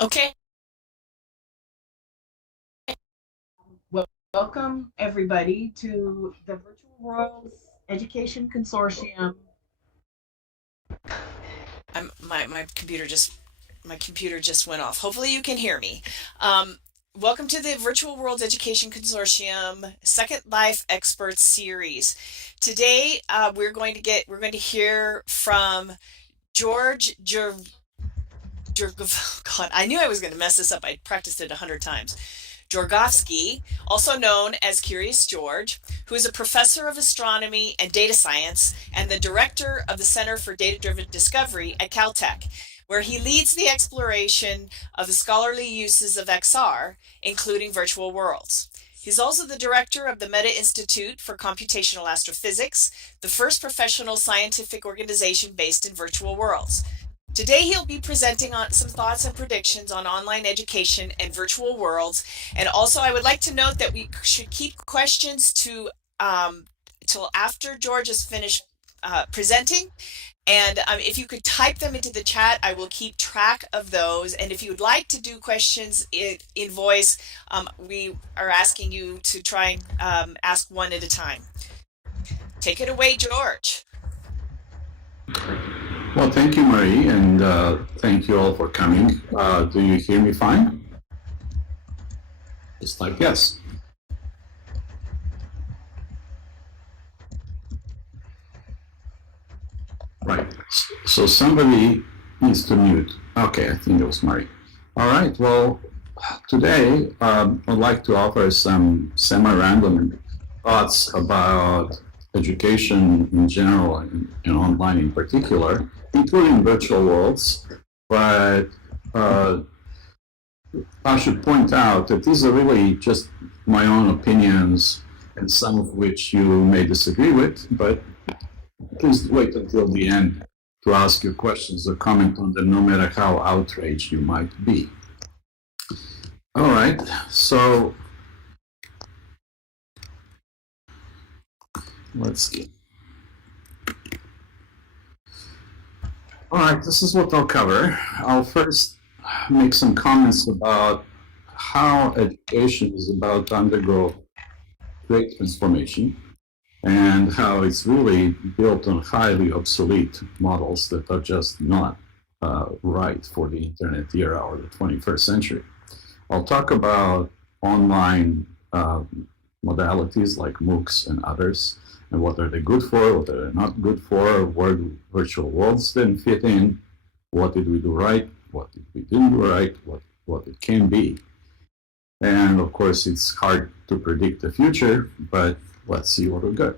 Okay. Welcome, everybody, to the Virtual Worlds Education Consortium. My computer just went off. Hopefully you can hear me. Um, Welcome to the Virtual Worlds Education Consortium Second Life Experts Series. Today we're going to hear from George God, I knew I was going to mess this up. I practiced it 100 times. Djorgovski, also known as Curious George, who is a professor of astronomy and data science and the director of the Center for Data-Driven Discovery at Caltech, where he leads the exploration of the scholarly uses of XR, including virtual worlds. He's also the director of the Meta Institute for Computational Astrophysics, the first professional scientific organization based in virtual worlds. Today, he'll be presenting on some thoughts and predictions on online education and virtual worlds. And also, I would like to note that we should keep questions to till after George is finished presenting. And if you could type them into the chat, I will keep track of those. And if you would like to do questions in voice, we are asking you to try and ask one at a time. Take it away, George. Well, thank you, Marie, and thank you all for coming. Do you hear me fine? Just like yes. Right. So somebody needs to mute. Okay, I think it was Marie. All right. Well, today I'd like to offer some semi-random thoughts about education in general and online in particular, including virtual worlds. But I should point out that these are really just my own opinions, and some of which you may disagree with, but please wait until the end to ask your questions or comment on them, no matter how outraged you might be. All right, so let's see. All right, this is what I'll cover. I'll first make some comments about how education is about to undergo great transformation and how it's really built on highly obsolete models that are just not right for the internet era or the 21st century. I'll talk about online modalities like MOOCs and others, and what are they good for, what are they not good for, where do virtual worlds then fit in, what did we do right, what did we didn't do right, what it can be. And of course, it's hard to predict the future, but let's see what we got.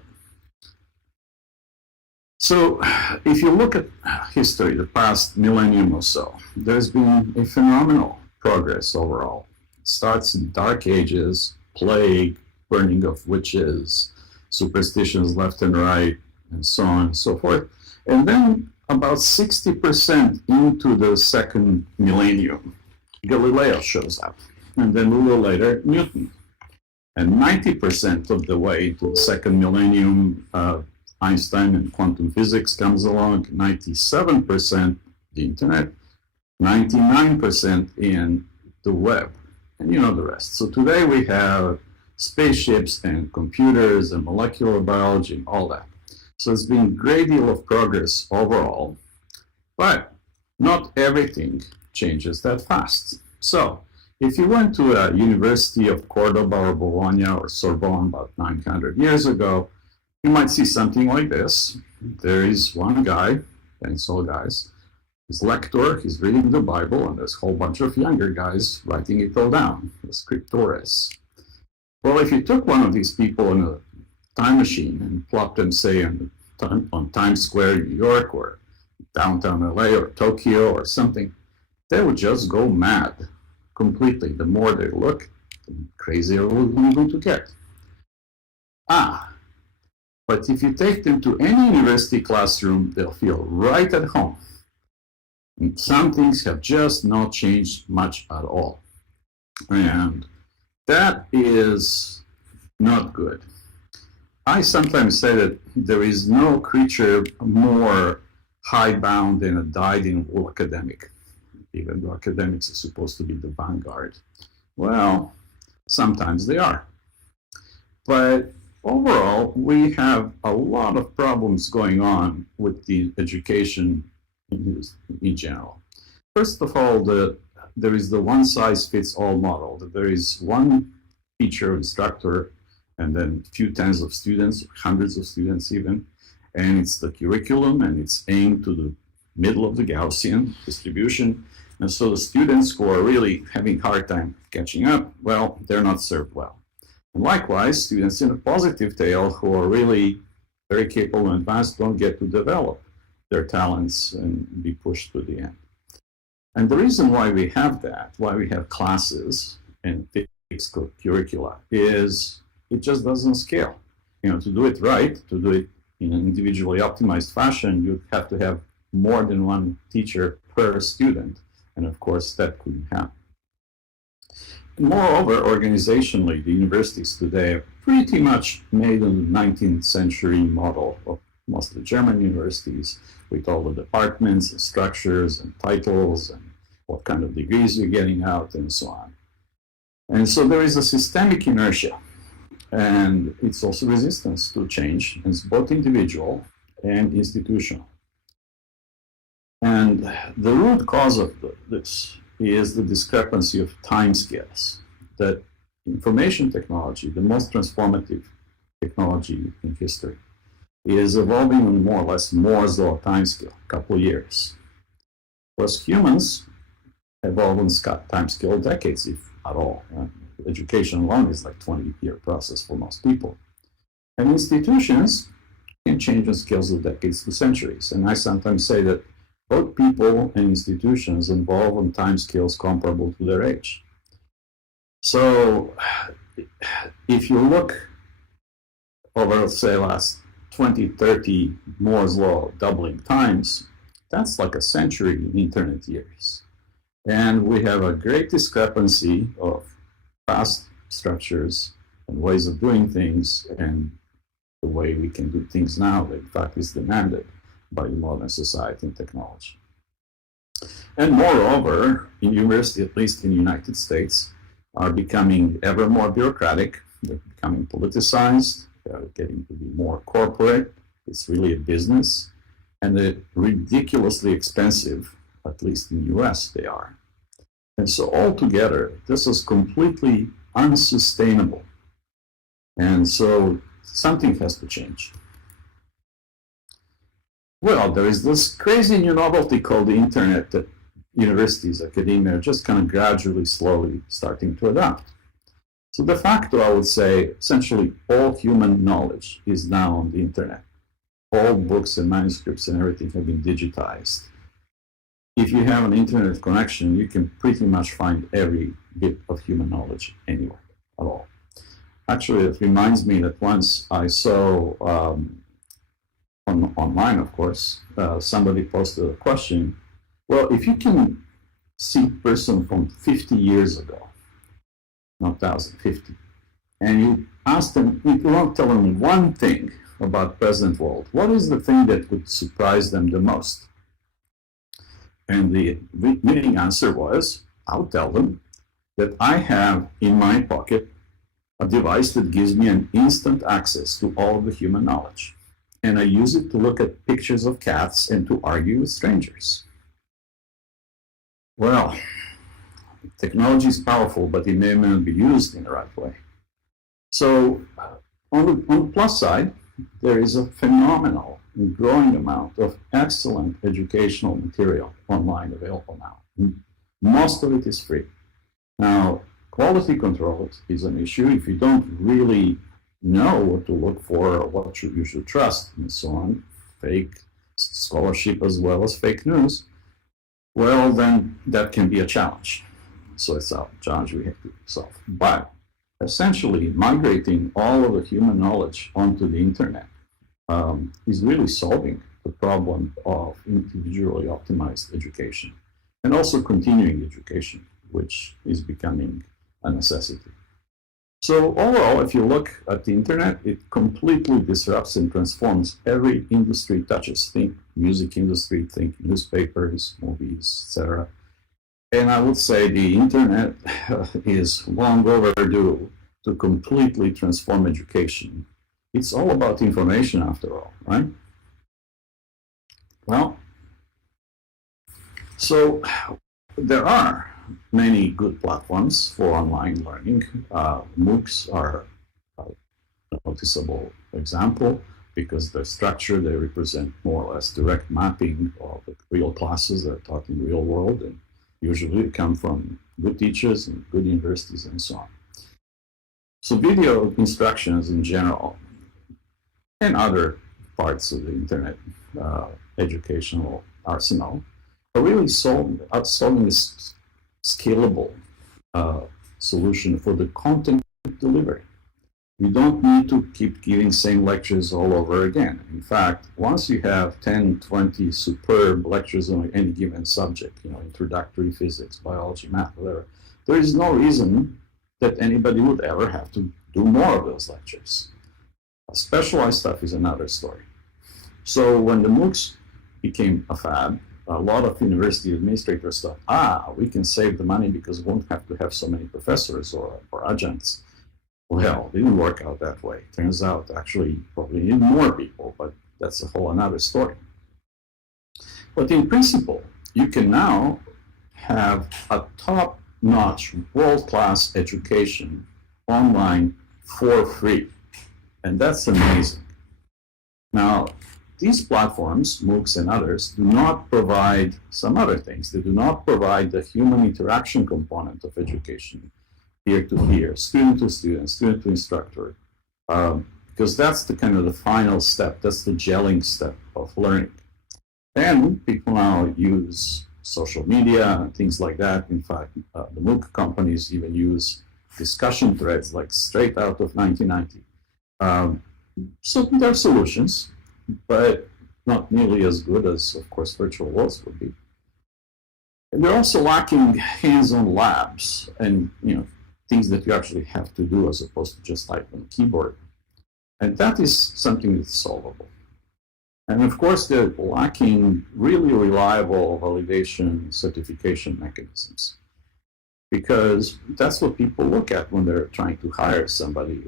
So if you look at history, the past millennium or so, there's been a phenomenal progress overall. It starts in Dark Ages, plague, burning of witches, superstitions left and right, and so on and so forth. And then about 60% into the second millennium, Galileo shows up. And then a little later, Newton. And 90% of the way to the second millennium, Einstein and quantum physics comes along, 97% the internet, 99% in the web, and you know the rest. So today we have spaceships and computers and molecular biology and all that. So it's been a great deal of progress overall, but not everything changes that fast. So if you went to a University of Cordoba or Bologna or Sorbonne about 900 years ago, you might see something like this. There is one guy, pencil guys, he's lector, he's reading the Bible, and there's a whole bunch of younger guys writing it all down, the scriptores. Well, if you took one of these people in a time machine and plopped them, say, on Times Square, New York, or downtown LA, or Tokyo, or something, they would just go mad completely. The more they look, the crazier we're going to get. But if you take them to any university classroom, they'll feel right at home. And some things have just not changed much at all. And that is not good. I sometimes say that there is no creature more hidebound than a dyed-in-wool academic. even though academics are supposed to be the vanguard. Well, sometimes they are. But overall, we have a lot of problems going on with the education in general. First of all, there is the one-size-fits-all model. That there is one teacher, instructor, and then a few tens of students, hundreds of students even, and it's the curriculum, and it's aimed to the middle of the Gaussian distribution. And so the students who are really having a hard time catching up, well, they're not served well. And likewise, students in a positive tail who are really very capable and advanced don't get to develop their talents and be pushed to the end. And the reason why we have that, why we have classes and fixed curricula, is it just doesn't scale. You know, to do it right, to do it in an individually optimized fashion, you have to have more than one teacher per student. And of course, that couldn't happen. Moreover, organizationally, the universities today are pretty much made on the 19th century model of most of the German universities, with all the departments and structures and titles and what kind of degrees you're getting out and so on. And so there is a systemic inertia, and it's also resistance to change. And it's both individual and institutional. And the root cause of this is the discrepancy of timescales. That information technology, the most transformative technology in history, is evolving on more or less Moore's law timescale, a couple of years. Whereas humans evolve on timescale decades, if at all. Education alone is like a 20-year process for most people. And institutions can change on scales of decades to centuries. And I sometimes say that both people and institutions evolve on timescales comparable to their age. So if you look over, say, last 20, 30 Moore's law doubling times, that's like a century in internet years. And we have a great discrepancy of past structures and ways of doing things and the way we can do things now that in fact is demanded by the modern society and technology. And moreover, in university, at least in the United States, are becoming ever more bureaucratic. They're becoming politicized. They're getting to be more corporate. It's really a business. And they're ridiculously expensive, at least in the US they are. And so altogether, this is completely unsustainable. And so something has to change. Well, there is this crazy new novelty called the internet that universities, academia are just kind of gradually, slowly starting to adopt. So de facto, I would say, essentially all human knowledge is now on the internet. All books and manuscripts and everything have been digitized. If you have an internet connection, you can pretty much find every bit of human knowledge anywhere at all. Actually, it reminds me that once I saw online, of course, somebody posted a question. Well, if you can see a person from 50 years ago, not 1,050, and you ask them, if you want to tell them one thing about present world, what is the thing that would surprise them the most? And the winning answer was, I'll tell them that I have in my pocket a device that gives me an instant access to all the human knowledge. And I use it to look at pictures of cats and to argue with strangers. Well, technology is powerful, but it may not be used in the right way. So on the plus side, there is a phenomenal and growing amount of excellent educational material online available now. Most of it is free. Now, quality control is an issue. If you don't really know what to look for, or what you should trust, and so on, fake scholarship as well as fake news, well, then that can be a challenge. So it's a challenge we have to solve. But essentially, migrating all of the human knowledge onto the internet is really solving the problem of individually optimized education and also continuing education, which is becoming a necessity. So overall, if you look at the internet, it completely disrupts and transforms every industry it touches. Think music industry, think newspapers, movies, etc. And I would say the internet is long overdue to completely transform education. It's all about information after all, right? Well, so there are many good platforms for online learning. MOOCs are a noticeable example because the structure, they represent more or less direct mapping of the real classes that are taught in the real world, and usually come from good teachers and good universities and so on. So video instructions in general and other parts of the internet educational arsenal are really solving this scalable solution for the content delivery. You don't need to keep giving same lectures all over again. In fact, once you have 10, 20 superb lectures on any given subject, introductory physics, biology, math, whatever, there is no reason that anybody would ever have to do more of those lectures. Specialized stuff is another story. So when the MOOCs became a fad, a lot of university administrators thought, we can save the money because we won't have to have so many professors or adjuncts. Well, it didn't work out that way. Turns out, actually, probably need more people, but that's a whole another story. But in principle, you can now have a top-notch, world-class education online for free. And that's amazing. Now, these platforms, MOOCs and others, do not provide some other things. They do not provide the human interaction component of education, peer-to-peer, student-to-student, student-to-instructor, because that's the kind of the final step. That's the gelling step of learning. And people now use social media and things like that. In fact, the MOOC companies even use discussion threads like straight out of 1990. So there are solutions, but not nearly as good as, of course, virtual worlds would be. And they're also lacking hands-on labs and things that you actually have to do as opposed to just type on a keyboard. And that is something that's solvable. And of course, they're lacking really reliable validation certification mechanisms, because that's what people look at when they're trying to hire somebody.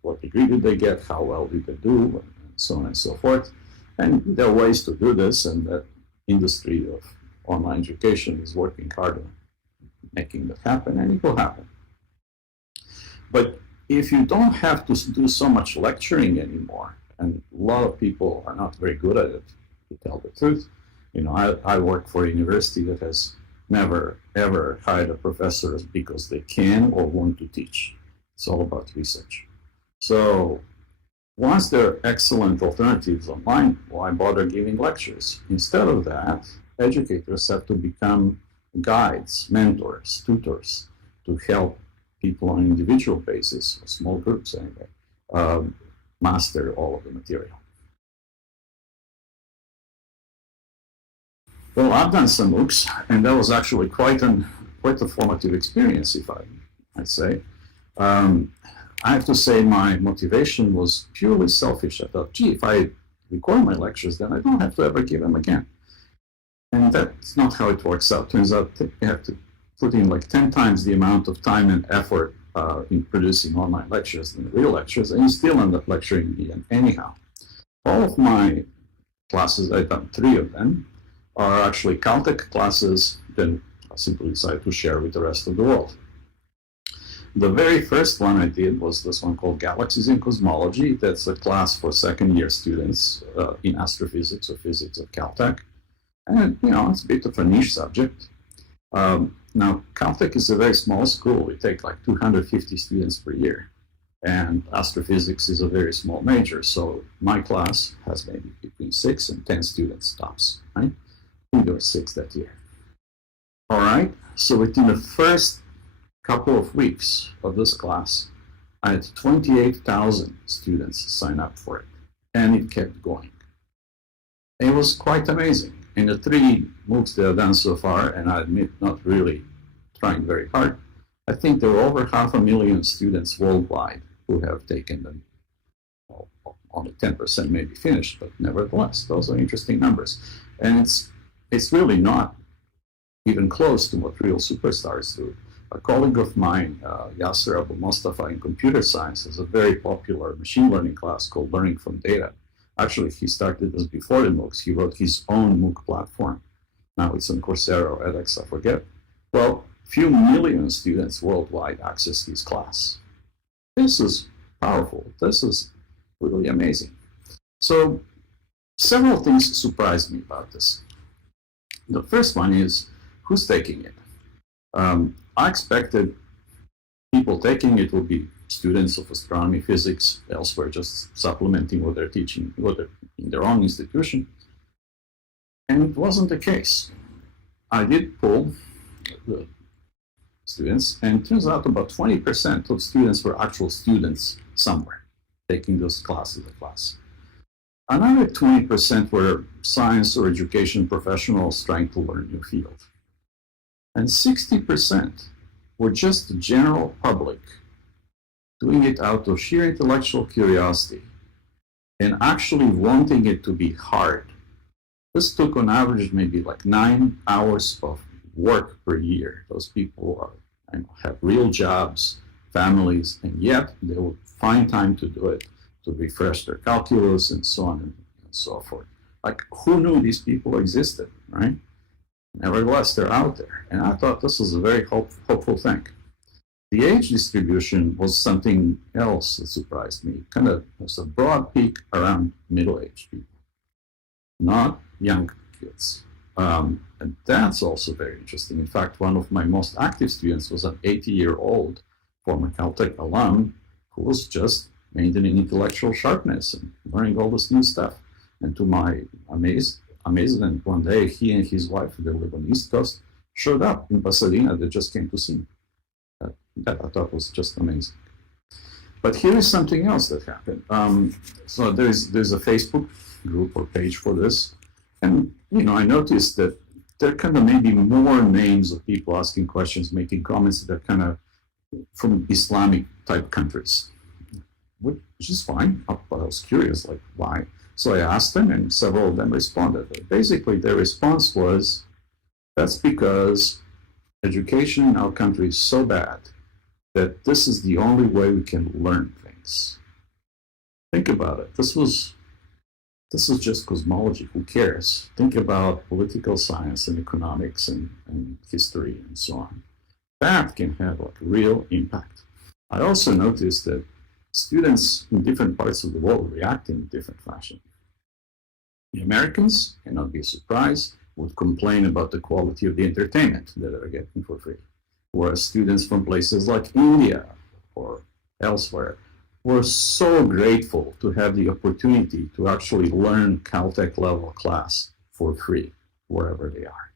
What degree did they get? How well did they do? And so on and so forth. And there are ways to do this, and that industry of online education is working hard on making that happen, and it will happen. But if you don't have to do so much lecturing anymore, and a lot of people are not very good at it, to tell the truth. I work for a university that has never, ever hired a professor because they can or want to teach. It's all about research. So once there are excellent alternatives online, why bother giving lectures? Instead of that, educators have to become guides, mentors, tutors, to help people on an individual basis, or small groups anyway, master all of the material. Well, I've done some MOOCs, and that was actually quite a formative experience, if I'd say. I have to say my motivation was purely selfish. I thought, gee, if I record my lectures, then I don't have to ever give them again. And that's not how it works out. Turns out you have to put in like 10 times the amount of time and effort in producing online lectures than real lectures, and you still end up lecturing me anyhow. All of my classes, I've done 3 of them, are actually Caltech classes that I simply decided to share with the rest of the world. The very first one I did was this one called Galaxies in Cosmology. That's a class for second-year students in astrophysics or physics at Caltech. And, it's a bit of a niche subject. Now, Caltech is a very small school. We take like 250 students per year. And astrophysics is a very small major. So my class has maybe between 6 and 10 students tops, right? There were 6 that year. All right, so within the first couple of weeks of this class, I had 28,000 students sign up for it, and it kept going. It was quite amazing. In the 3 MOOCs that I've done so far, and I admit not really trying very hard, I think there were over 500,000 students worldwide who have taken them. Only 10% may be finished, but nevertheless, those are interesting numbers. And it's really not even close to what real superstars do. A colleague of mine, Yasser Abu Mustafa, in computer science, has a very popular machine learning class called Learning from Data. Actually, he started this before the MOOCs. He wrote his own MOOC platform. Now it's on Coursera or edX, I forget. Well, few million students worldwide access his class. This is powerful. This is really amazing. So several things surprised me about this. The first one is who's taking it. I expected people taking it would be students of astronomy, physics, elsewhere, just supplementing what they're teaching in their own institution. And it wasn't the case. I did poll the students, and it turns out about 20% of students were actual students somewhere taking those classes at class. Another 20% were science or education professionals trying to learn a new field. And 60% were just the general public doing it out of sheer intellectual curiosity and actually wanting it to be hard. This took on average maybe like 9 hours of work per year. Those people have real jobs, families, and yet they would find time to do it, to refresh their calculus and so on and so forth. Like, who knew these people existed, right? Nevertheless, they're out there. And I thought this was a very hopeful thing. The age distribution was something else that surprised me. Kind of was a broad peak around middle-aged people, not young kids. And that's also very interesting. In fact, one of my most active students was an 80-year-old former Caltech alum who was just maintaining intellectual sharpness and learning all this new stuff. And to my amazement, one day he and his wife, they live on the East Coast, showed up in Pasadena. They just came to see me. That I thought was just amazing. But here is something else that happened. So there's a Facebook group or page for this, and I noticed that there kind of maybe more names of people asking questions, making comments that are kind of from Islamic type countries, which is fine. But I was curious, like, why? So I asked them, and several of them responded. Basically, their response was, that's because education in our country is so bad that this is the only way we can learn things. Think about it. This is just cosmology. Who cares? Think about political science and economics and history and so on. That can have like real impact. I also noticed that students in different parts of the world react in different fashion. The Americans, cannot be a surprise, would complain about the quality of the entertainment that they're getting for free. Whereas students from places like India or elsewhere were so grateful to have the opportunity to actually learn Caltech level class for free wherever they are.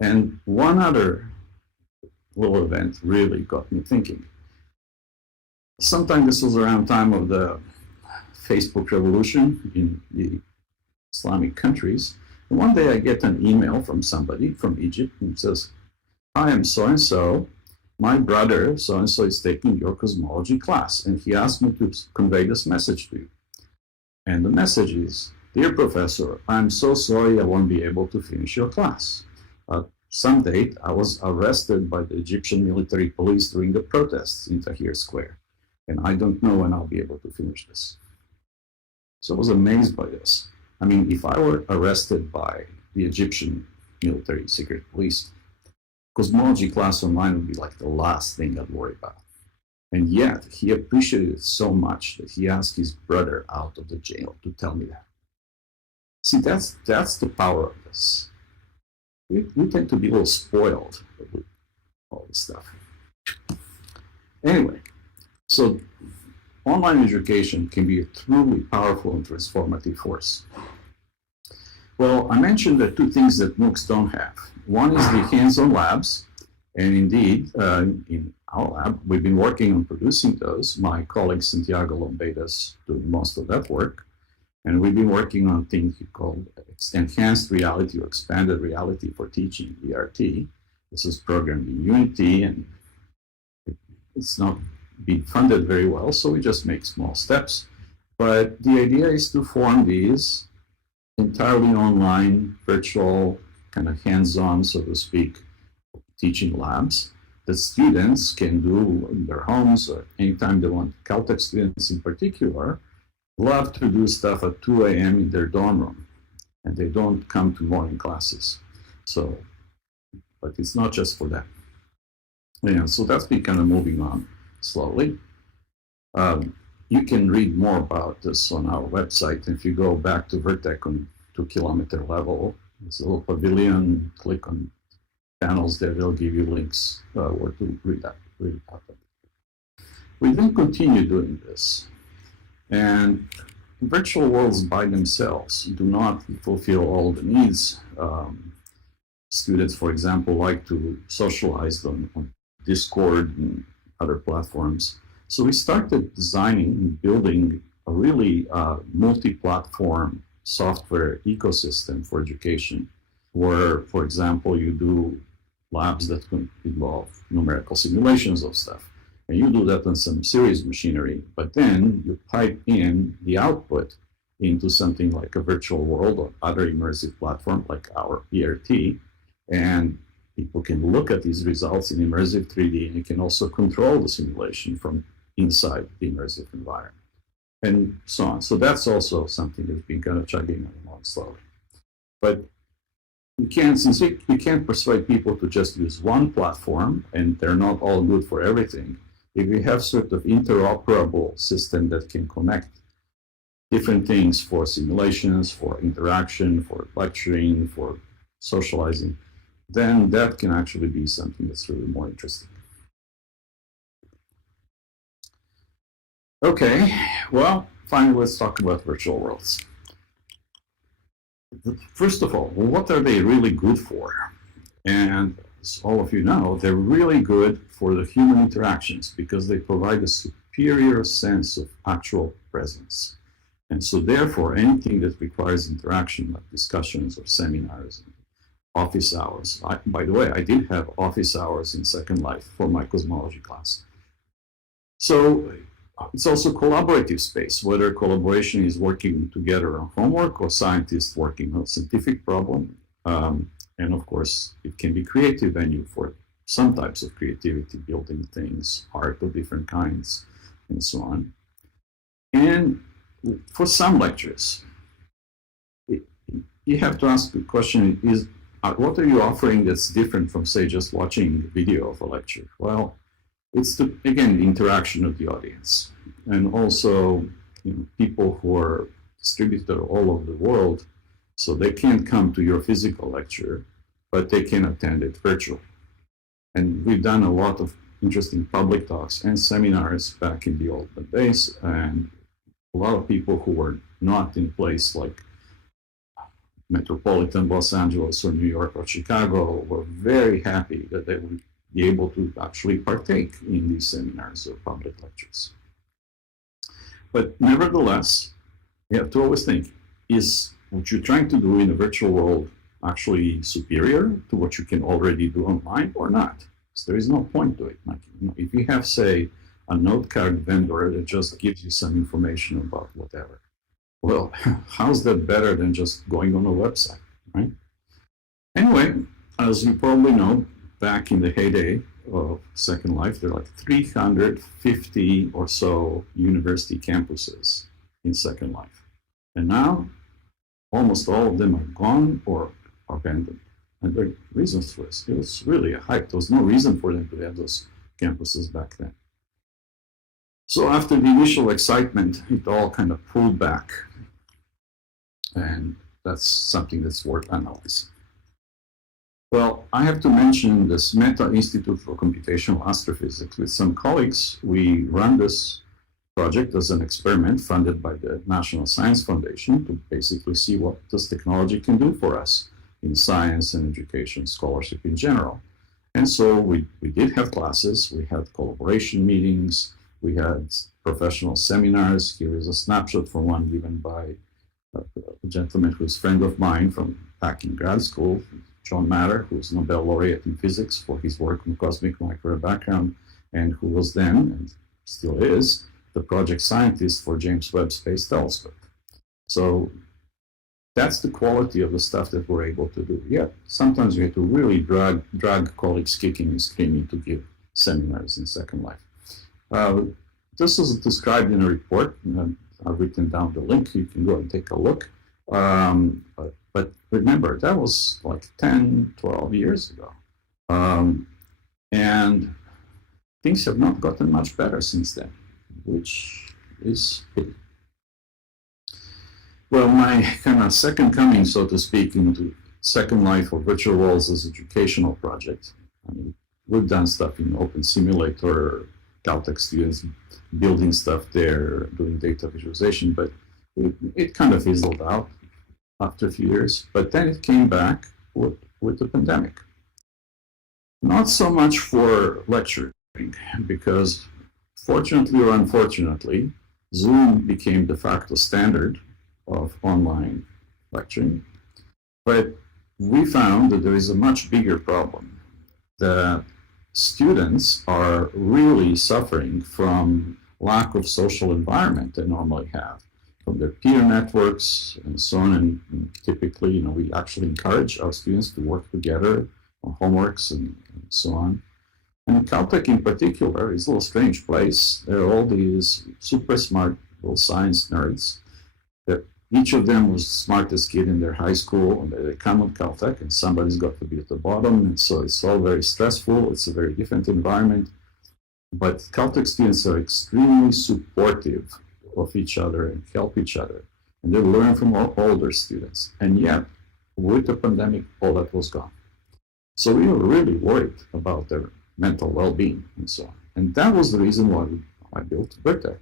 And one other little event really got me thinking. Sometime this was around time of the Facebook revolution in the Islamic countries. And one day I get an email from somebody from Egypt and says, "Hi, I'm so-and-so. My brother, so-and-so, is taking your cosmology class, and he asked me to convey this message to you." And the message is, "Dear professor, I'm so sorry I won't be able to finish your class. Some date I was arrested by the Egyptian military police during the protests in Tahrir Square, and I don't know when I'll be able to finish this." So I was amazed by this. I mean, if I were arrested by the Egyptian military secret police, cosmology class online would be like the last thing I'd worry about. And yet, he appreciated it so much that he asked his brother out of the jail to tell me that. See, that's the power of this. We tend to be a little spoiled with all this stuff. Anyway, so online education can be a truly powerful and transformative force. Well, I mentioned the two things that MOOCs don't have. One is the hands-on labs, and indeed, in our lab, we've been working on producing those. My colleague Santiago Lombeda's doing most of that work, and we've been working on things called enhanced reality or expanded reality for teaching, ERT. This is programmed in Unity, and it's not being funded very well, so we just make small steps. But the idea is to form these entirely online, virtual, kind of hands-on, so to speak, teaching labs that students can do in their homes or anytime they want. Caltech students in particular love to do stuff at 2 a.m. in their dorm room, and they don't come to morning classes. So, but it's not just for that. Yeah, so that's been kind of moving on slowly. You can read more about this on our website. If you go back to VRTEC on 2 kilometer level, there's a little pavilion, click on panels there, they'll give you links where to read that. We then continue doing this. And virtual worlds by themselves do not fulfill all the needs. Students, for example, like to socialize them on Discord and other platforms. So we started designing and building a really multi-platform software ecosystem for education, where, for example, you do labs that can involve numerical simulations of stuff. And you do that on some serious machinery, but then you pipe in the output into something like a virtual world or other immersive platform like our ERT, and people can look at these results in immersive 3D, and you can also control the simulation from inside the immersive environment, and so on. So that's also something that's been kind of chugging along slowly. But you can't persuade people to just use one platform, and they're not all good for everything. If we have sort of interoperable system that can connect different things for simulations, for interaction, for lecturing, for socializing, then that can actually be something that's really more interesting. Okay, well, finally, let's talk about virtual worlds. First of all, what are they really good for? And as all of you know, they're really good for the human interactions because they provide a superior sense of actual presence. And so therefore, anything that requires interaction, like discussions or seminars, office hours. By the way, I did have office hours in Second Life for my cosmology class. So it's also collaborative space, whether collaboration is working together on homework or scientists working on a scientific problem. And of course, it can be creative venue for some types of creativity, building things, art of different kinds, and so on. And for some lectures, you have to ask the question, what are you offering that's different from, say, just watching video of a lecture? Well, it's, again, the interaction of the audience. And also, people who are distributed all over the world, so they can't come to your physical lecture, but they can attend it virtually. And we've done a lot of interesting public talks and seminars back in the olden days, and a lot of people who were not in place like metropolitan Los Angeles or New York or Chicago were very happy that they would be able to actually partake in these seminars or public lectures. But nevertheless, you have to always think, is what you're trying to do in a virtual world actually superior to what you can already do online or not? So there is no point to it. Like, if you have, say, a note card vendor that just gives you some information about whatever, well, how's that better than just going on a website, right? Anyway, as you probably know, back in the heyday of Second Life, there are like 350 or so university campuses in Second Life. And now, almost all of them are gone or abandoned. And there are reasons for this. It was really a hype. There was no reason for them to have those campuses back then. So after the initial excitement, it all kind of pulled back. And that's something that's worth analyzing. Well, I have to mention this Meta Institute for Computational Astrophysics. With some colleagues, we run this project as an experiment funded by the National Science Foundation to basically see what this technology can do for us in science and education, scholarship in general. And so we did have classes, we had collaboration meetings, we had professional seminars. Here is a snapshot from one given by a gentleman who's a friend of mine from back in grad school, John Matter, who's Nobel laureate in physics for his work on cosmic microwave background, and who was then, and still is, the project scientist for James Webb Space Telescope. So that's the quality of the stuff that we're able to do. Yeah, sometimes we have to really drag colleagues kicking and screaming to give seminars in Second Life. This is described in a report. I've written down the link. You can go and take a look. But remember, that was like 10, 12 years ago. And things have not gotten much better since then, which is pity. Well, my kind of second coming, so to speak, into Second Life or virtual worlds as educational project. I mean, we've done stuff in Open Simulator, Caltech students building stuff there, doing data visualization, but it kind of fizzled out after a few years. But then it came back with the pandemic. Not so much for lecturing, because fortunately or unfortunately, Zoom became de facto standard of online lecturing. But we found that there is a much bigger problem, that students are really suffering from lack of social environment they normally have, from their peer networks and so on. And typically, we actually encourage our students to work together on homeworks and so on. And Caltech in particular is a little strange place. There are all these super smart little science nerds that each of them was the smartest kid in their high school, and they come on Caltech, and somebody's got to be at the bottom, and so it's all very stressful. It's a very different environment. But Caltech students are extremely supportive of each other and help each other, and they learn from older students. And yet, with the pandemic, all that was gone. So we were really worried about their mental well-being and so on. And that was the reason why I built VWEC.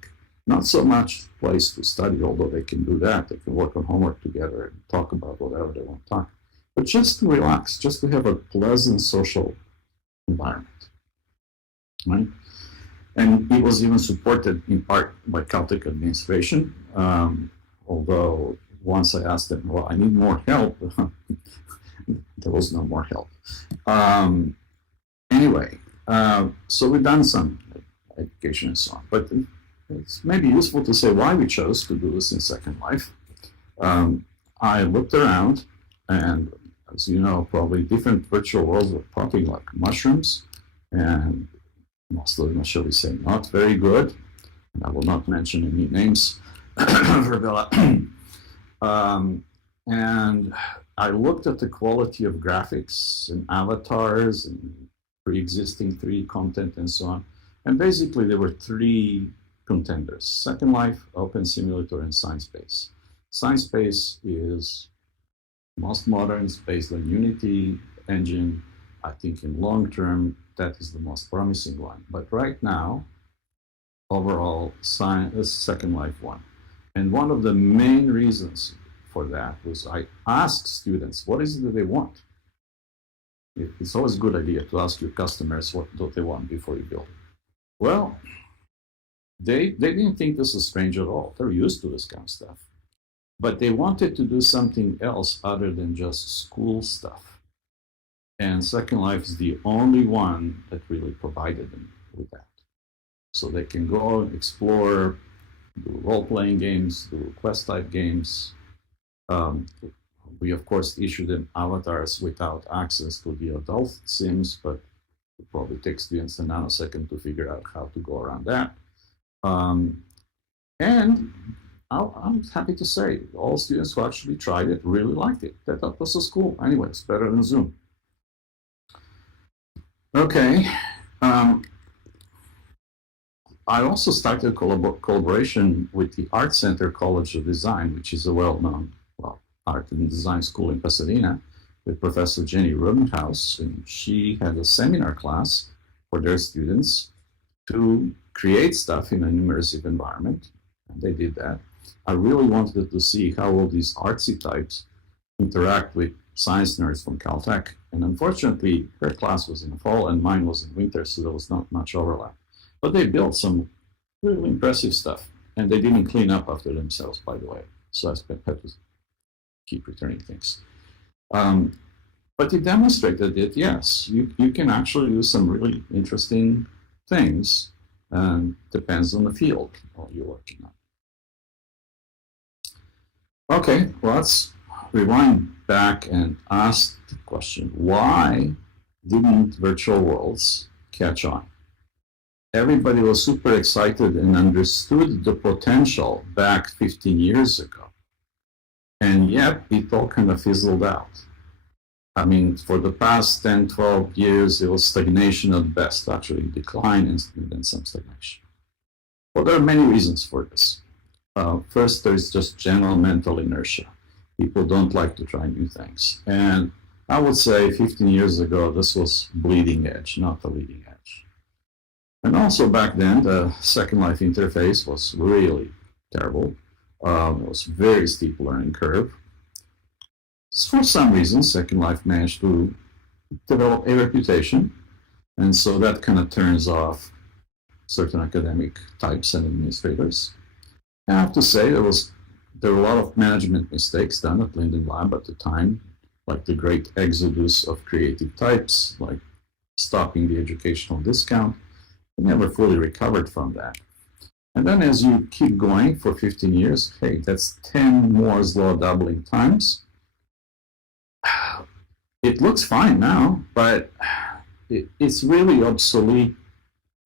Not so much a place to study, although they can do that. They can work on homework together and talk about whatever they want to talk. But just to relax, just to have a pleasant social environment, right? And it was even supported in part by Caltech administration, although once I asked them, well, I need more help, there was no more help. Anyway, so we've done some education and so on, but it's maybe useful to say why we chose to do this in Second Life. I looked around, and as you know, probably different virtual worlds were popping like mushrooms, and most of them, shall we say, not very good. And I will not mention any names for Bella. And I looked at the quality of graphics and avatars and pre-existing 3D content and so on. And basically, there were 3 contenders: Second Life, Open Simulator, and ScienceBase. ScienceBase is most modern, it's based on Unity engine. I think in long term, that is the most promising one. But right now, overall, Second Life won. And one of the main reasons for that was I asked students, what is it that they want? It's always a good idea to ask your customers what do they want before you build it. Well, they didn't think this was strange at all. They're used to this kind of stuff. But they wanted to do something else other than just school stuff. And Second Life is the only one that really provided them with that. So they can go and explore, do role-playing games, do quest-type games. We, of course, issue them avatars without access to the adult sims, but it probably takes students a nanosecond to figure out how to go around that. And I'm happy to say all students who actually tried it really liked it. They thought this was cool. Anyway, it's better than Zoom. Okay. I also started a collaboration with the Art Center College of Design, which is a well-known art and design school in Pasadena, with Professor Jenny Rubenhaus. And she had a seminar class for their students to create stuff in an immersive environment. And they did that. I really wanted to see how all these artsy types interact with science nerds from Caltech. And unfortunately, her class was in the fall and mine was in winter, so there was not much overlap. But they built some really impressive stuff. And they didn't clean up after themselves, by the way. So I had to keep returning things. But it demonstrated that, yes, you can actually do some really interesting things. Depends on the field you're working on. Okay, well, that's rewind back and ask the question, why didn't virtual worlds catch on? Everybody was super excited and understood the potential back 15 years ago. And yet it all kind of fizzled out. I mean, for the past 10, 12 years, it was stagnation at best, actually decline and then some stagnation. Well, there are many reasons for this. First, there's just general mental inertia. People don't like to try new things. And I would say 15 years ago, this was bleeding edge, not the leading edge. And also back then, the Second Life interface was really terrible. It was a very steep learning curve. So for some reason, Second Life managed to develop a reputation. And so that kind of turns off certain academic types and administrators. I have to say, there were a lot of management mistakes done at Linden Lab at the time, like the great exodus of creative types, like stopping the educational discount. We never fully recovered from that. And then as you keep going for 15 years, hey, that's 10 Moore's law doubling times. It looks fine now, but it's really obsolete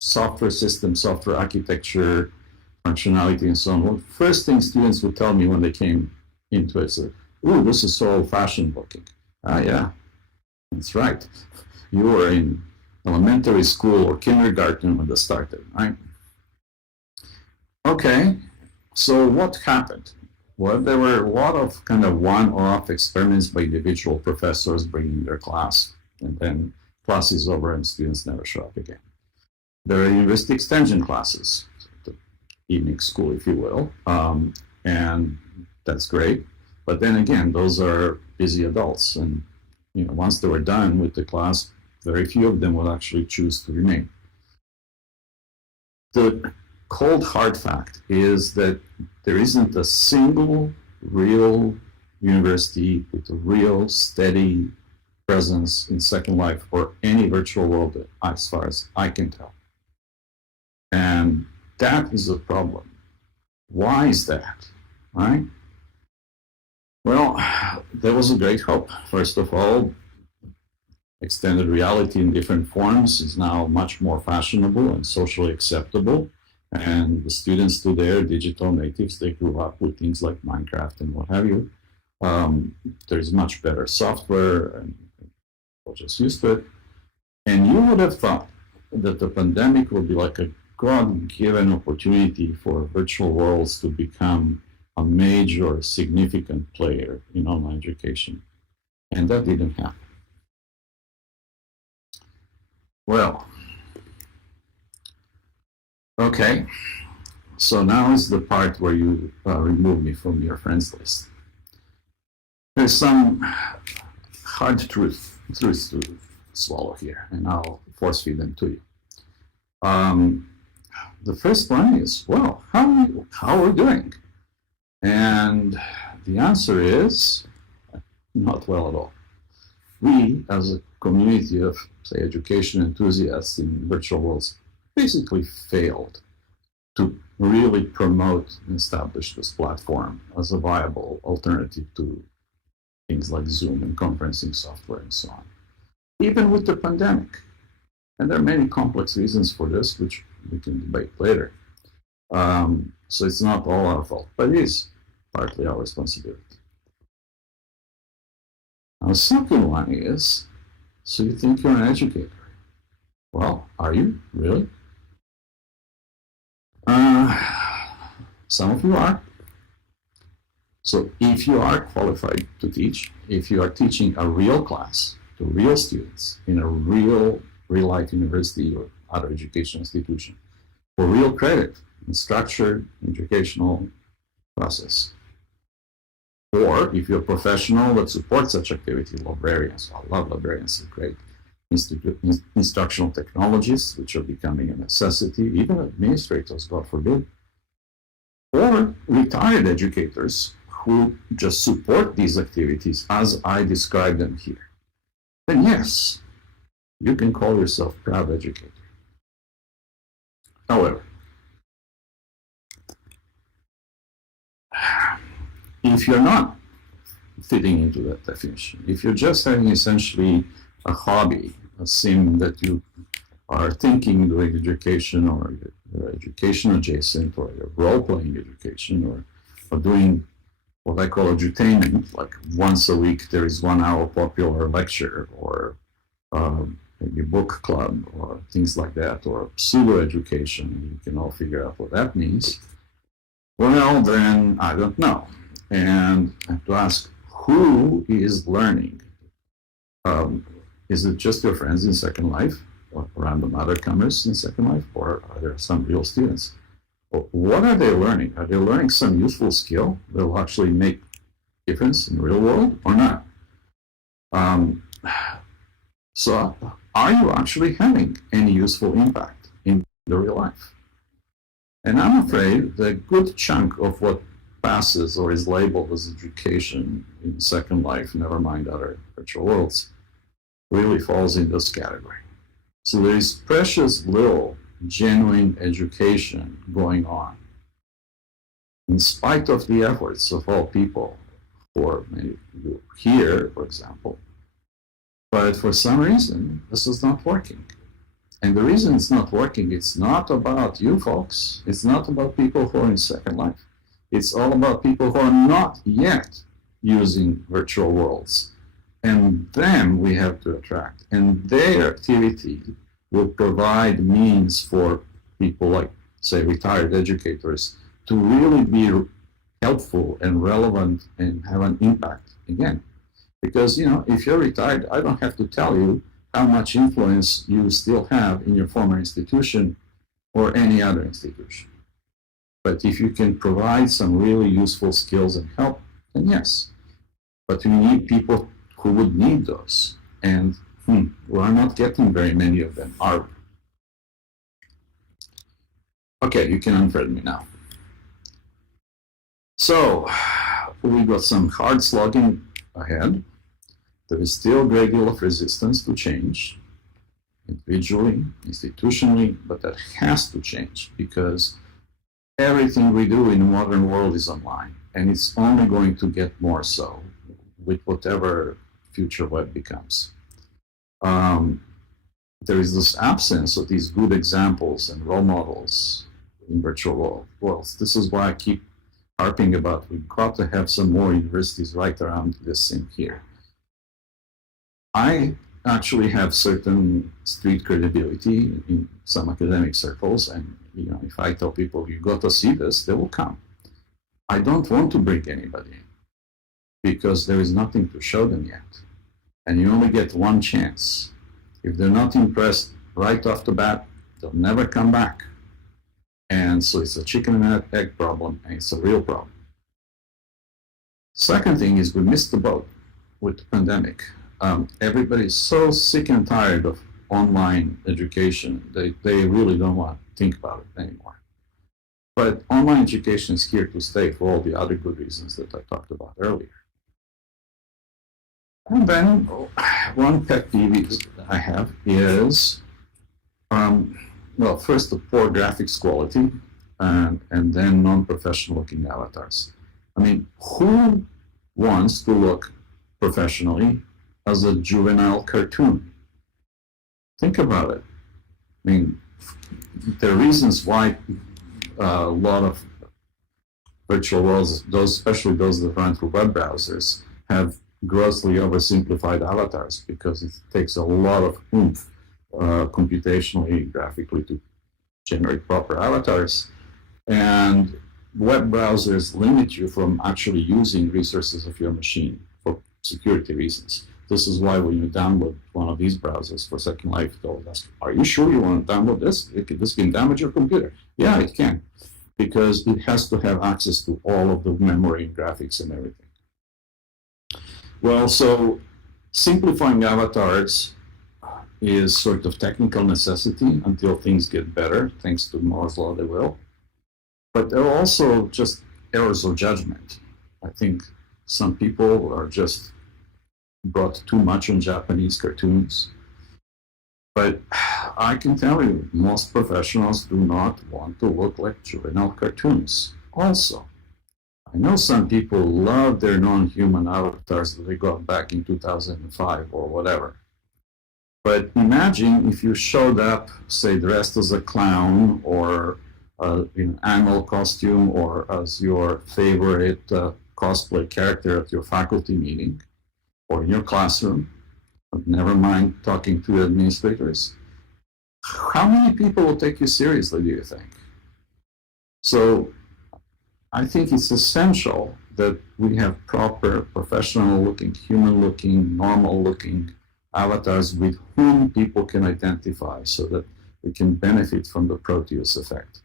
software system, software architecture, functionality, and so on. Well, first thing students would tell me when they came into it is, "Ooh, this is so old-fashioned looking." Ah, yeah, that's right. You were in elementary school or kindergarten when this started, right? Okay, so what happened? Well, there were a lot of kind of one-off experiments by individual professors bringing their class, and then class is over and students never show up again. There are university extension classes, the evening school, if you will, and that's great. But then again, those are busy adults, and once they were done with the class, very few of them will actually choose to remain. The cold hard fact is that there isn't a single real university with a real steady presence in Second Life or any virtual world as far as I can tell. And that is a problem. Why is that, right? Well, there was a great hope. First of all, extended reality in different forms is now much more fashionable and socially acceptable. And the students today are digital natives. They grew up with things like Minecraft and what have you. There's much better software, and we're just used to it. And you would have thought that the pandemic would be like a God-given opportunity for virtual worlds to become a major, significant player in online education. And that didn't happen. Well, okay, so now is the part where you remove me from your friends list. There's some hard truths to swallow here, and I'll force feed them to you. The first one is, well, how are we doing? And the answer is not well at all. We, as a community of, say, education enthusiasts in virtual worlds, basically failed to really promote and establish this platform as a viable alternative to things like Zoom and conferencing software and so on, even with the pandemic. And there are many complex reasons for this, which we can debate later. So it's not all our fault, but it is partly our responsibility. Now, the second one is, so you think you're an educator. Well, are you really? Some of you are. So if you are qualified to teach, if you are teaching a real class to real students in a real-life university or other educational institution for real credit and structured educational process, or if you're a professional that supports such activity, librarians, I love librarians, are great. Instructional technologists, which are becoming a necessity, even administrators, God forbid, or retired educators who just support these activities as I describe them here, then yes, you can call yourself a proud educator. However, if you're not fitting into that definition. If you're just having essentially a hobby, a sim that you are thinking doing education or education adjacent or role-playing education or doing what I call edutainment, like once a week there is 1 hour popular lecture or maybe book club or things like that, or pseudo education. You can all figure out what that means. Well, then I don't know. And I have to ask, who is learning? Is it just your friends in Second Life or random other comers in Second Life, or are there some real students? What are they learning? Are they learning some useful skill that will actually make a difference in the real world or not? So are you actually having any useful impact in the real life? And I'm afraid the good chunk of what passes or is labeled as education in Second Life, never mind other virtual worlds, really falls in this category. So there is precious little genuine education going on, in spite of the efforts of all people, or maybe you here, for example. But for some reason, this is not working. And the reason it's not working, it's not about you folks. It's not about people who are in Second Life. It's all about people who are not yet using virtual worlds. And them we have to attract. And their activity will provide means for people like, say, retired educators to really be helpful and relevant and have an impact again. Because, you know, if you're retired, I don't have to tell you how much influence you still have in your former institution or any other institution. But if you can provide some really useful skills and help, then yes. But we need people who would need those. And we're not getting very many of them, are we? Okay, you can unfriend me now. So, we got some hard slogging ahead. There is still a great deal of resistance to change, individually, institutionally, but that has to change because everything we do in the modern world is online, and it's only going to get more so with whatever future web becomes. There is this absence of these good examples and role models in virtual worlds. This is why I keep harping about we've got to have some more universities right around this thing here. I actually have certain street credibility in some academic circles, and you know, if I tell people you got to see this, they will come. I don't want to bring anybody in because there is nothing to show them yet, and you only get one chance. If they're not impressed right off the bat, they'll never come back. And so it's a chicken and egg problem, and it's a real problem. Second thing is we missed the boat with the pandemic. Everybody's so sick and tired of online education. They really don't want to think about it anymore. But online education is here to stay for all the other good reasons that I talked about earlier. And then one pet peeve that I have is, well, first the poor graphics quality, and then non-professional looking avatars. I mean, who wants to look professionally as a juvenile cartoon? Think about it. I mean, there are reasons why a lot of virtual worlds, especially those that run through web browsers, have grossly oversimplified avatars because it takes a lot of oomph computationally, graphically to generate proper avatars. And web browsers limit you from actually using resources of your machine for security reasons. This is why when you download one of these browsers for Second Life, they'll ask, are you sure you want to download this? This can damage your computer. Yeah, it can, because it has to have access to all of the memory and graphics and everything. Well, so simplifying avatars is sort of technical necessity until things get better, thanks to Moore's law they will. But there are also just errors of judgment. I think some people are just brought too much on Japanese cartoons. But I can tell you, most professionals do not want to look like juvenile cartoons. Also, I I know some people love their non-human avatars that they got back in 2005 or whatever. But imagine if you showed up, say, dressed as a clown or in animal costume or as your favorite cosplay character at your faculty meeting or in your classroom, never mind talking to administrators. How many people will take you seriously, do you think? So I think it's essential that we have proper professional-looking, human-looking, normal-looking avatars with whom people can identify so that we can benefit from the Proteus effect.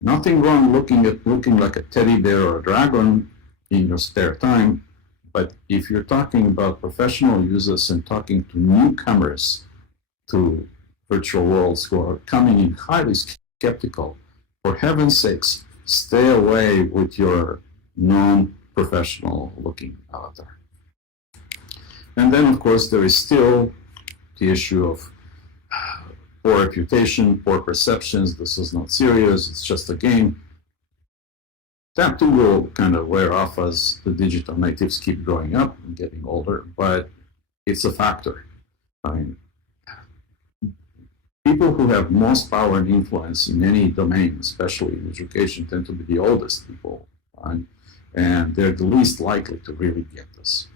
Nothing wrong looking like a teddy bear or a dragon in your spare time, but if you're talking about professional users and talking to newcomers to virtual worlds who are coming in highly skeptical, for heaven's sakes, stay away with your non-professional looking avatar. And then, of course, there is still the issue of poor reputation, poor perceptions. This is not serious. It's just a game. That too will kind of wear off as the digital natives keep growing up and getting older, but it's a factor. I mean, people who have most power and influence in any domain, especially in education, tend to be the oldest people, and they're the least likely to really get this.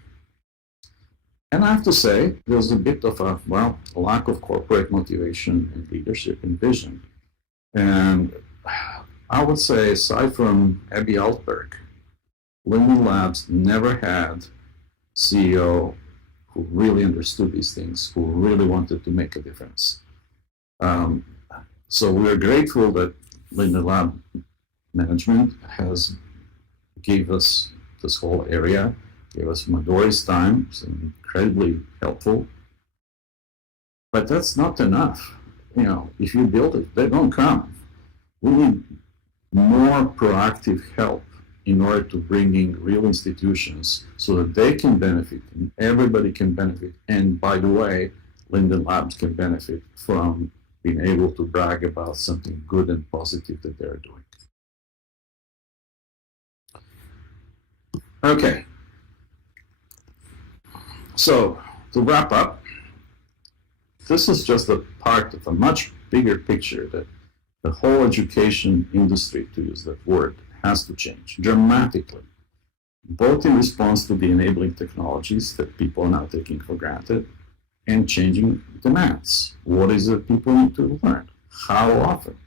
And I have to say, there's a bit of a lack of corporate motivation and leadership and vision. And I would say, aside from Abby Altberg, Linden Labs never had CEO who really understood these things, who really wanted to make a difference. So we're grateful that Linden Lab management has gave us this whole area, gave us Midori's time. It's incredibly helpful. But that's not enough. You know, if you build it, they don't come. We need more proactive help in order to bring in real institutions so that they can benefit and everybody can benefit. And by the way, Linden Labs can benefit from being able to brag about something good and positive that they're doing. Okay. So to wrap up, this is just a part of a much bigger picture that the whole education industry, to use that word, has to change dramatically, both in response to the enabling technologies that people are now taking for granted and changing demands. What is it people need to learn? How often?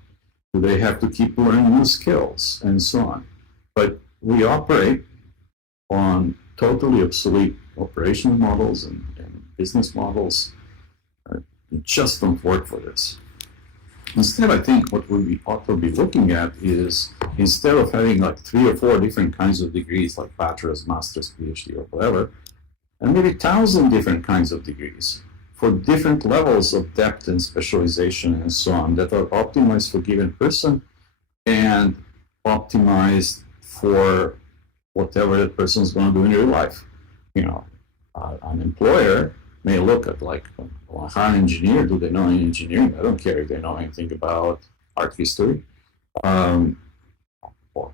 Do they have to keep learning new skills and so on? But we operate on totally obsolete operational models and business models that just don't work for this. Instead, I think what we ought to be looking at is, instead of having like 3 or 4 different kinds of degrees, like bachelor's, master's, PhD, or whatever, and maybe 1,000 different kinds of degrees for different levels of depth and specialization and so on, that are optimized for a given person and optimized for whatever that person is going to do in real life. You know, an employer may look at like, well, hire an engineer. Do they know any engineering? I don't care if they know anything about art history. Or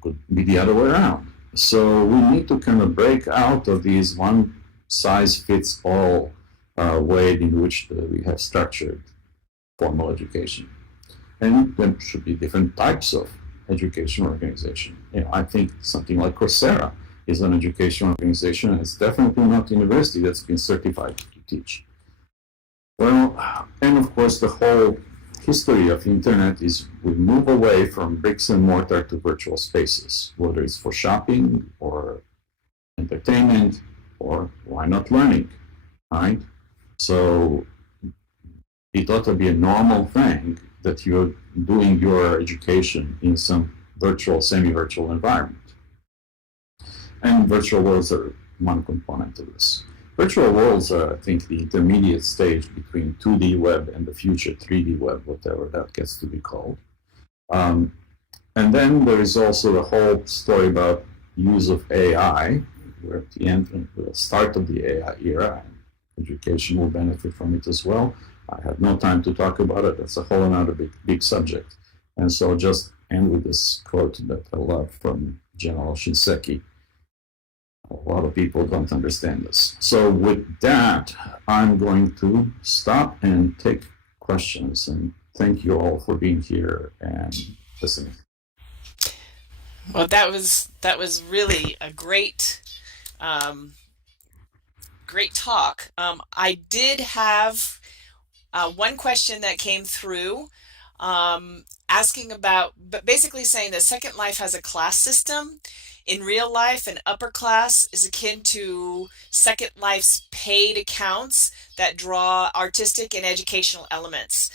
could be the other way around. So we need to kind of break out of these one-size-fits-all way in which we have structured formal education. And there should be different types of education organization. You know, I think something like Coursera is an education organization, and it's definitely not a university that's been certified to teach. Well, and of course, the whole history of internet is we move away from bricks and mortar to virtual spaces, whether it's for shopping or entertainment or why not learning, right? So it ought to be a normal thing that you're doing your education in some virtual, semi-virtual environment. And virtual worlds are one component of this. Virtual worlds are, I think, the intermediate stage between 2D web and the future 3D web, whatever that gets to be called. And then there is also the whole story about use of AI. We're at the end, the start of the AI era, and education will benefit from it as well. I have no time to talk about it. That's a whole another big subject. And so I'll just end with this quote that I love from General Shinseki. A lot of people don't understand this. So with that, I'm going to stop and take questions. And thank you all for being here and listening. Well, that was really a great talk. I did have one question that came through asking about, but basically saying that Second Life has a class system. In real life, an upper class is akin to Second Life's paid accounts that draw artistic and educational elements.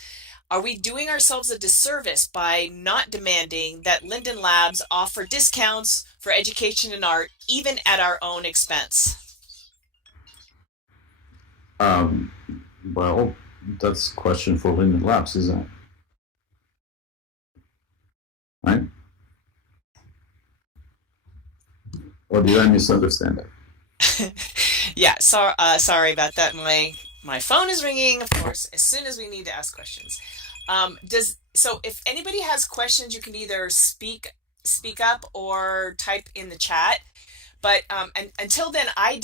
Are we doing ourselves a disservice by not demanding that Linden Labs offer discounts for education and art, even at our own expense? Well, that's a question for Linden Labs, isn't it? Right? Or did I misunderstand that? Yeah, sorry about that. My phone is ringing, of course, as soon as we need to ask questions. So if anybody has questions, you can either speak up or type in the chat. But until then, I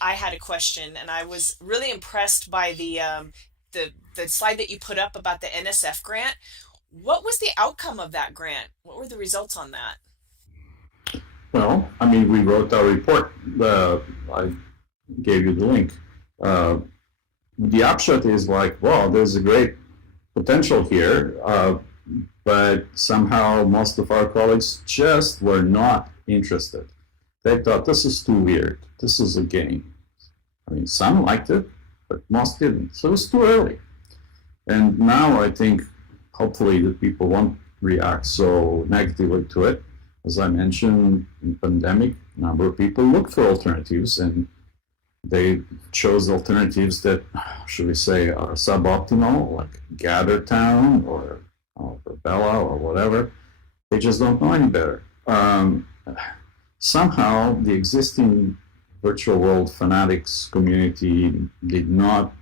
had a question, and I was really impressed by the slide that you put up about the NSF grant. What was the outcome of that grant? What were the results on that? Well, I mean, we wrote our report. I gave you the link. The upshot is like, well, there's a great potential here, but somehow most of our colleagues just were not interested. They thought, this is too weird. This is a game. I mean, some liked it, but most didn't. So it was too early. And now I think, hopefully, that people won't react so negatively to it. As I mentioned, in pandemic, a number of people looked for alternatives, and they chose alternatives that, should we say, are suboptimal, like GatherTown or Bella or whatever. They just don't know any better. Somehow, the existing virtual world fanatics community did not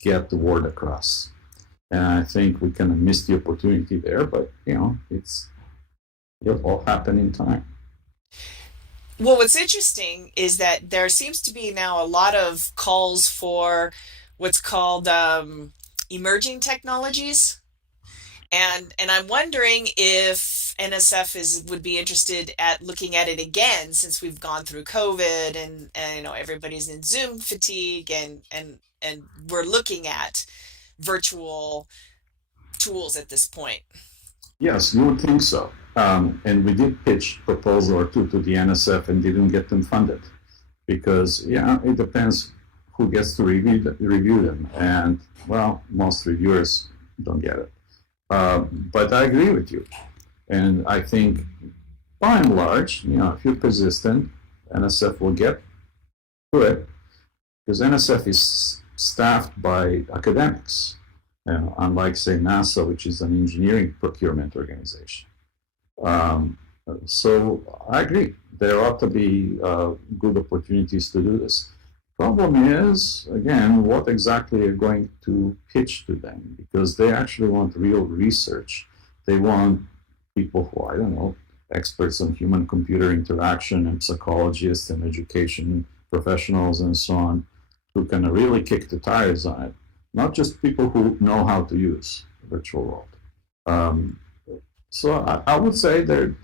get the word across. And I think we kind of missed the opportunity there, but, it'll all happen in time. Well, what's interesting is that there seems to be now a lot of calls for what's called emerging technologies. And I'm wondering if NSF would be interested at looking at it again, since we've gone through COVID and everybody's in Zoom fatigue and we're looking at virtual tools at this point. Yes, you would think so. And we did pitch a proposal or two to the NSF and didn't get them funded because, it depends who gets to review them. And, well, most reviewers don't get it. But I agree with you. And I think, by and large, if you're persistent, NSF will get to it because NSF is staffed by academics. Unlike, say, NASA, which is an engineering procurement organization. So I agree. There ought to be good opportunities to do this. Problem is, again, what exactly are you going to pitch to them? Because they actually want real research. They want people who, experts on human-computer interaction and psychologists and education professionals and so on, who can really kick the tires on it. Not just people who know how to use virtual world. So I would say there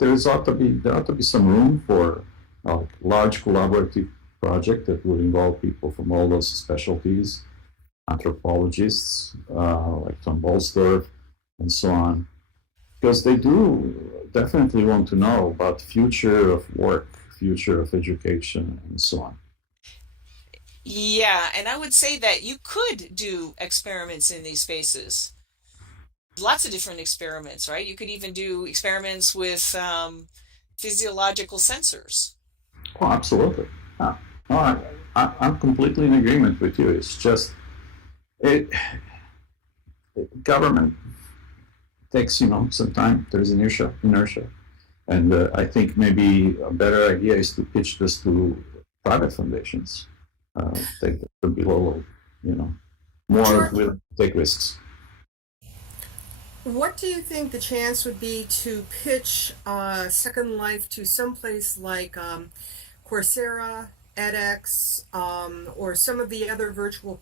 ought to be some room for a large collaborative project that would involve people from all those specialties, anthropologists like Tom Bolsdorf and so on, because they do definitely want to know about the future of work, future of education, and so on. Yeah, and I would say that you could do experiments in these spaces. Lots of different experiments, right? You could even do experiments with physiological sensors. Oh, absolutely. I'm completely in agreement with you. It's just government takes some time. There's inertia, and I think maybe a better idea is to pitch this to private foundations. They could be more willing to take risks. What do you think the chance would be to pitch Second Life to someplace like Coursera, edX, or some of the other virtual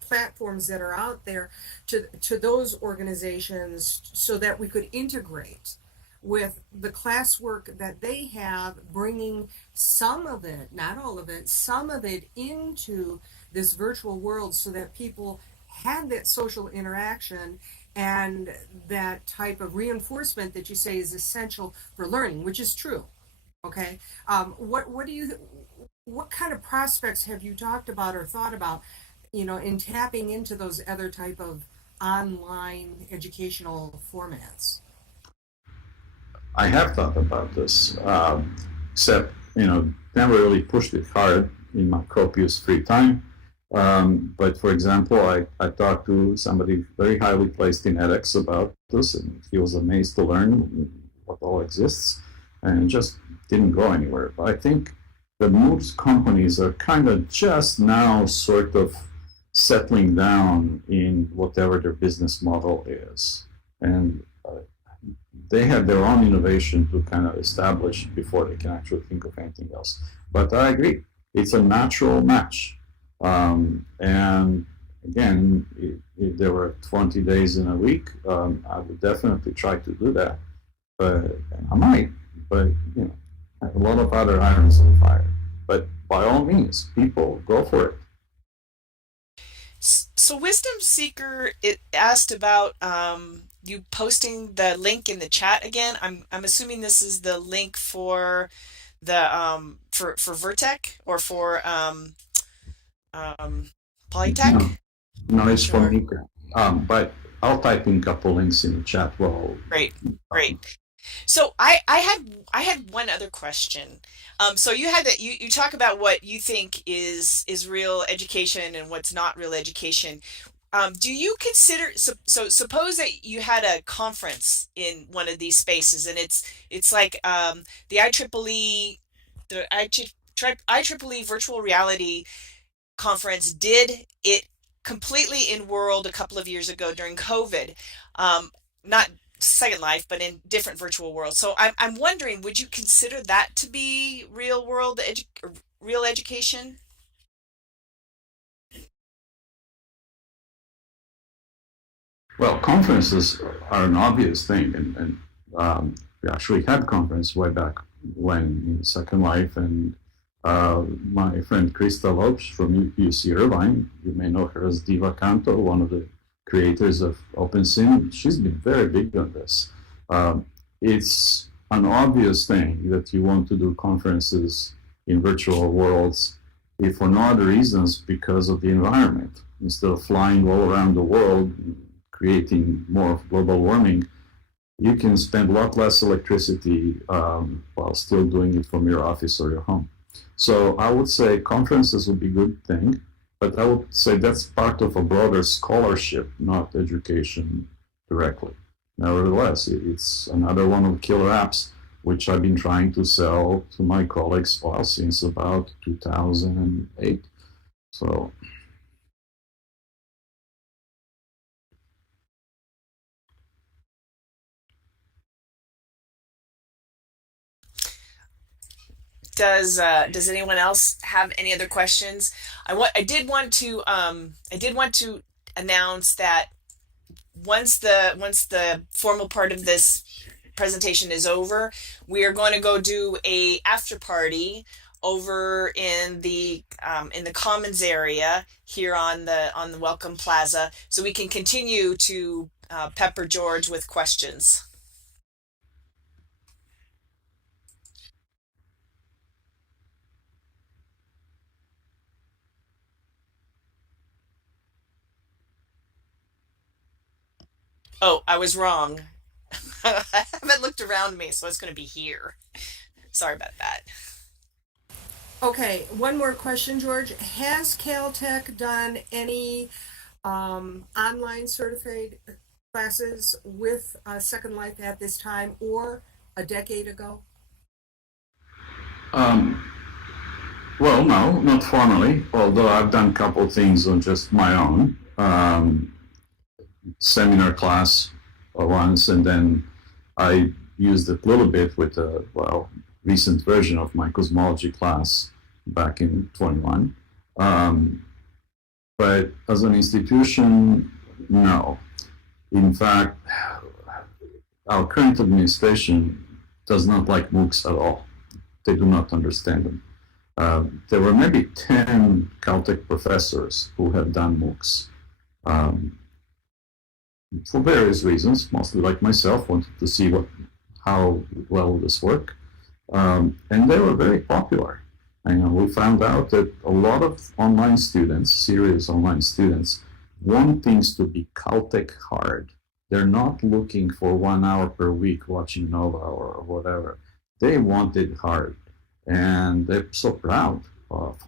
platforms that are out there to those organizations so that we could integrate with the classwork that they have, bringing some of it, not all of it, some of it into this virtual world so that people had that social interaction and that type of reinforcement that you say is essential for learning, which is true. Okay. What kind of prospects have you talked about or thought about, in tapping into those other type of online educational formats? I have thought about this, except, never really pushed it hard in my copious free time. But for example, I talked to somebody very highly placed in edX about this, and he was amazed to learn what all exists, and just didn't go anywhere. But I think the most companies are kind of just now sort of settling down in whatever their business model is. And they have their own innovation to kind of establish before they can actually think of anything else. But I agree, it's a natural match. And again, if there were 20 days in a week, I would definitely try to do that. But I might, but I have a lot of other irons on fire. But by all means, people, go for it. So Wisdom Seeker it asked about you posting the link in the chat again. I'm assuming this is the link for the for Vertec or for Polytech. No, it's for MICA. But I'll type in a couple links in the chat. Well, great. So I had one other question. So you had that you talk about what you think is real education and what's not real education. Do you consider so suppose that you had a conference in one of these spaces and it's like the IEEE virtual reality conference did it completely in world a couple of years ago during COVID. Not Second Life, but in different virtual worlds. So I'm wondering, would you consider that to be real world real education? Well, conferences are an obvious thing, and we actually had conference way back when in Second Life, and my friend Krista Lopes from UC Irvine, you may know her as Diva Canto, one of the creators of OpenSim. She's been very big on this. It's an obvious thing that you want to do conferences in virtual worlds, if for no other reasons because of the environment. Instead of flying all around the world, creating more global warming, you can spend a lot less electricity while still doing it from your office or your home. So I would say conferences would be a good thing, but I would say that's part of a broader scholarship, not education directly. Nevertheless, it's another one of the killer apps which I've been trying to sell to my colleagues since about 2008. So Does anyone else have any other questions? I did want to announce that once the formal part of this presentation is over, we are going to go do a after party over in the Commons area here on the Welcome Plaza, so we can continue to pepper George with questions. Oh, I was wrong. I haven't looked around me, so it's going to be here. Sorry about that. Okay, one more question, George. Has Caltech done any online certified classes with Second Life at this time or a decade ago? Well, no, not formally, although I've done a couple things on just my own. Seminar class once, and then I used it a little bit with a recent version of my cosmology class back in 21. But as an institution, no. In fact, our current administration does not like MOOCs at all. They do not understand them. There were maybe 10 Caltech professors who have done MOOCs for various reasons, mostly like myself, wanted to see how well this worked. And they were very popular. And we found out that a lot of online students, serious online students, want things to be Caltech hard. They're not looking for 1 hour per week watching Nova or whatever. They want it hard. And they're so proud of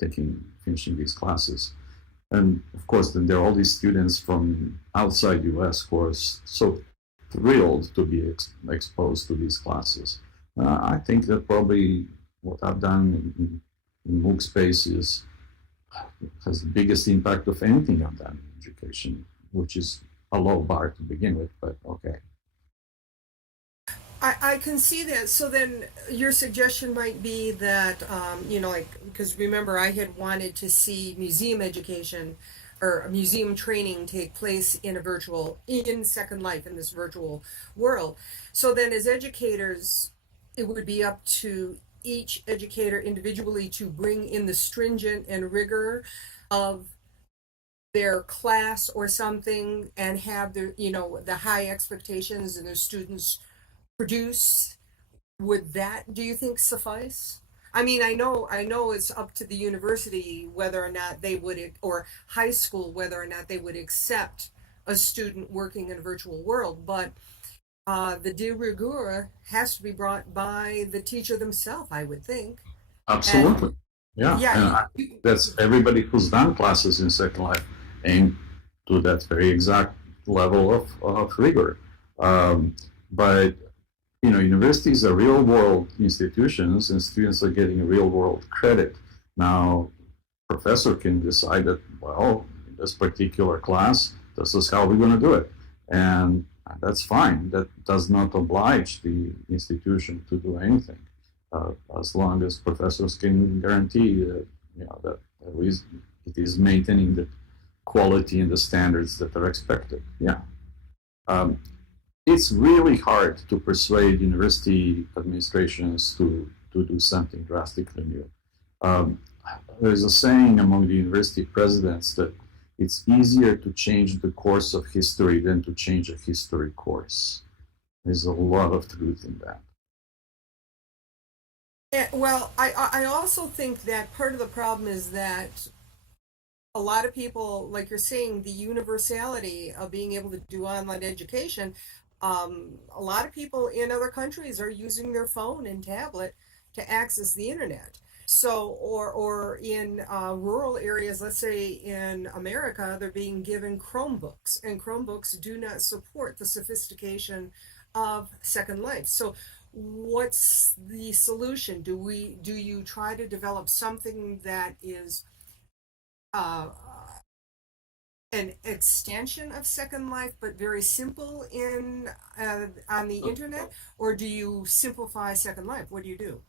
finishing these classes. And of course, then there are all these students from outside US who are so thrilled to be exposed to these classes. I think that probably what I've done in MOOC space has the biggest impact of anything I've done in education, which is a low bar to begin with, but okay. I can see that. So then your suggestion might be that, because remember, I had wanted to see museum education or museum training take place in Second Life, in this virtual world. So then as educators, it would be up to each educator individually to bring in the stringent and rigor of their class or something, and have the high expectations and their students produce. Would that, do you think, suffice? I mean, I know it's up to the university whether or not they would, or high school, whether or not they would accept a student working in a virtual world, but the de rigueur has to be brought by the teacher themselves, I would think. Absolutely. And, yeah. That's everybody who's done classes in Second Life aim to that very exact level of rigor. But universities are real world institutions, and students are getting real world credit. Now, professor can decide that, well, in this particular class, this is how we're going to do it. And that's fine. That does not oblige the institution to do anything, as long as professors can guarantee that, that at least it is maintaining the quality and the standards that are expected. Yeah. It's really hard to persuade university administrations to do something drastically new. There's a saying among the university presidents that it's easier to change the course of history than to change a history course. There's a lot of truth in that. Yeah, well, I also think that part of the problem is that a lot of people, like you're saying, the universality of being able to do online education, a lot of people in other countries are using their phone and tablet to access the internet. So, or in rural areas, let's say in America, they're being given Chromebooks, and Chromebooks do not support the sophistication of Second Life. So, what's the solution? Do you try to develop something that is an extension of Second Life, but very simple on the internet, or do you simplify Second Life? What do you do?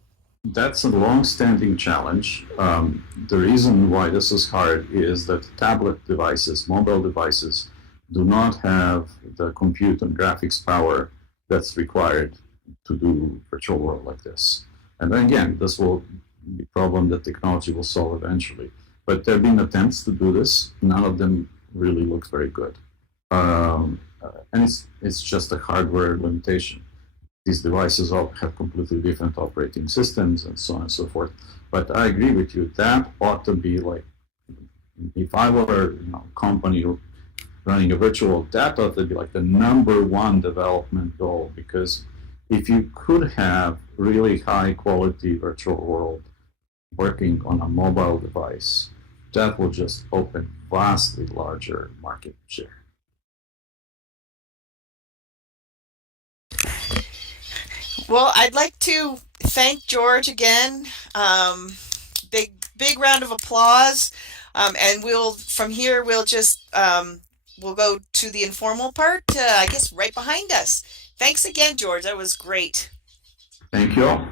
That's a long-standing challenge. The reason why this is hard is that tablet devices, mobile devices, do not have the compute and graphics power that's required to do virtual world like this. And then again, this will be a problem that technology will solve eventually. But there have been attempts to do this. None of them really looks very good. And it's just a hardware limitation. These devices all have completely different operating systems and so on and so forth. But I agree with you, that ought to be like, if I were a company running a virtual, that ought to be like the #1 development goal, because if you could have really high quality virtual world working on a mobile device, that will just open vastly larger market share. Well, I'd like to thank George again. Big round of applause. And from here we'll just we'll go to the informal part, I guess right behind us. Thanks again, George. That was great. Thank you all.